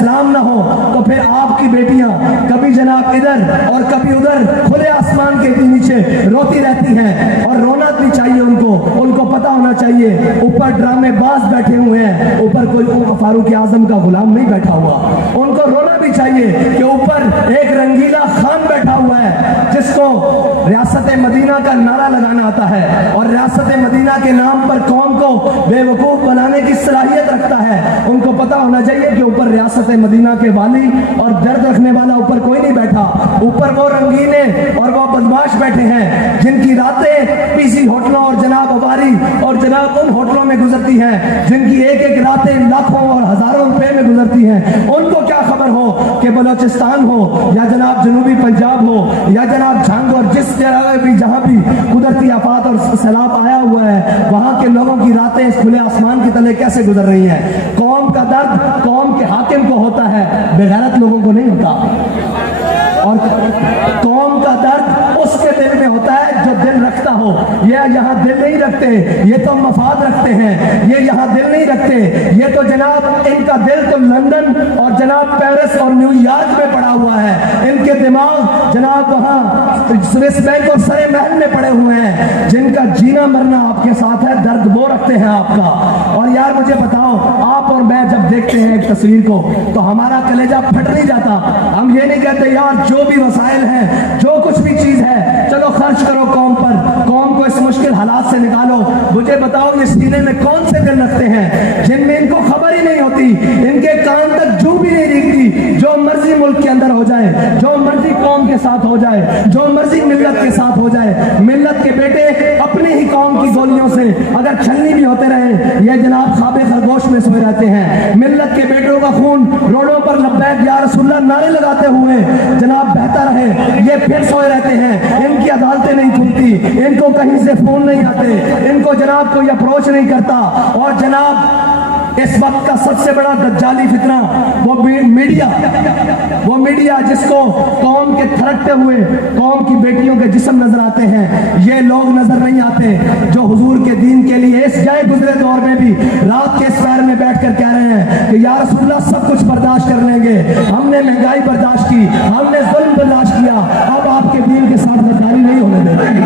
اسلام نہ ہو تو پھر آپ کی بیٹیاں کبھی جناب ادھر اور کبھی ادھر کھلے آسمان کے نیچے روتی رہتی ہیں، اور رونا بھی چاہیے ان کو پتا ہونا چاہیے اوپر ڈرامے باز بیٹھے ہوئے ہیں، اوپر کوئی فاروق اعظم کا غلام نہیں بیٹھا ہوا۔ ان کو رونا بھی چاہیے کہ اوپر ایک رنگیلا خان بیٹھا ہوا ہے جس کو ریاست مدینہ کا نعرہ لگانا آتا ہے، اور ریاست مدینہ کے نام پر قوم کو بے وقوف بنانے کی صلاحیت رکھتا ہے۔ ان کو پتا ہونا چاہیے کہ اوپر ریاست مدینہ کے والی اور درد رکھنے والا اوپر کوئی نہیں بیٹھا، اوپر وہ رنگینے اور وہ بدماش بیٹھے ہیں جن کی راتیں پی سی ہوٹلوں اور جناب اباری اور جناب ان ہوٹلوں میں گزرتی ہیں، جن کی ایک ایک راتیں لاکھوں اور ہزاروں روپے میں گزرتی ہیں۔ ان کو کیا خبر ہو کہ بلوچستان ہو یا جناب جنوبی پنجاب ہو یا جناب جھنگ اور جس جگہ بھی جہاں بھی قدرتی آفات اور سیلاب آیا ہوا ہے وہاں کے لوگوں کی راتیں اس کھلے آسمان کی تلے کیسے گزر رہی ہیں۔ قوم کا درد قوم کے حاکم کو ہوتا ہے، بغیرت لوگوں کو نہیں ہوتا، اور قوم کا درد اس کے دل میں ہوتا ہے جو دل رکھتا ہو۔ یہ یہاں دل نہیں رکھتے، یہ تو مفاد رکھتے ہیں، یہ یہاں دل نہیں رکھتے، یہ تو جناب ان کا دل تو لندن اور جناب پیرس اور نیو یارک میں پڑا ہوا ہے، ان کے دماغ جناب وہاں سوئس بینک اور سرے محل میں پڑے ہوئے ہیں۔ جن کا جینا مرنا آپ کے ساتھ ہے، درد وہ رکھتے ہیں آپ کا۔ اور یار مجھے بتاؤ، آپ اور میں جب دیکھتے ہیں ایک تصویر کو تو ہمارا کلیجہ پھٹ نہیں جاتا؟ ہم یہ نہیں کہتے یار جو بھی وسائل ہیں، جو کچھ بھی چیز ہے، چلو خرچ کرو قوم پر، قوم کو اس مشکل حالات سے نکالو۔ مجھے بتاؤ یہ سینے میں کون سے دل رکھتے ہیں جن میں ان کو خبر ہی نہیں ہوتی، ان کے کان تک جو بھی نہیں دکھتی، جو مرضی ملک کے اندر ہو جائے، جو مرضی قوم کے ساتھ ہو جائے، جو مرضی ملت کے ساتھ ہو جائے، ملت کے بیٹے اپنی ہی قوم کی گولیوں سے اگر چھلنی بھی ہوتے رہے یہ جناب خواب خرگوش میں سوئے رہتے ہیں۔ ملت کے بیٹوں کا خون روڈوں پر لبیک یا رسول اللہ نعرے لگاتے ہوئے جناب بہتا رہے، یہ پھر سوئے رہتے ہیں۔ ان کی عدالتیں نہیں کھلتی، ان کو کہیں سے فون نہیں آتے، ان کو جناب کوئی اپروچ نہیں کرتا۔ اور جناب اس وقت کا سب سے بڑا دجالی فتنہ وہ میڈیا جس کو قوم کے تھرکتے ہوئے قوم کی بیٹیوں کے جسم نظر آتے ہیں، یہ لوگ نظر نہیں آتے جو حضور کے دین کے لیے اس گئے گزرے دور میں بھی رات کے اس پیر میں بیٹھ کر کہہ رہے ہیں کہ یا رسول اللہ سب کچھ برداشت کر لیں گے، ہم نے مہنگائی برداشت کی، ہم نے ظلم برداشت کیا، اب آپ کے دین کے ساتھ غداری نہیں ہونے دیں گے۔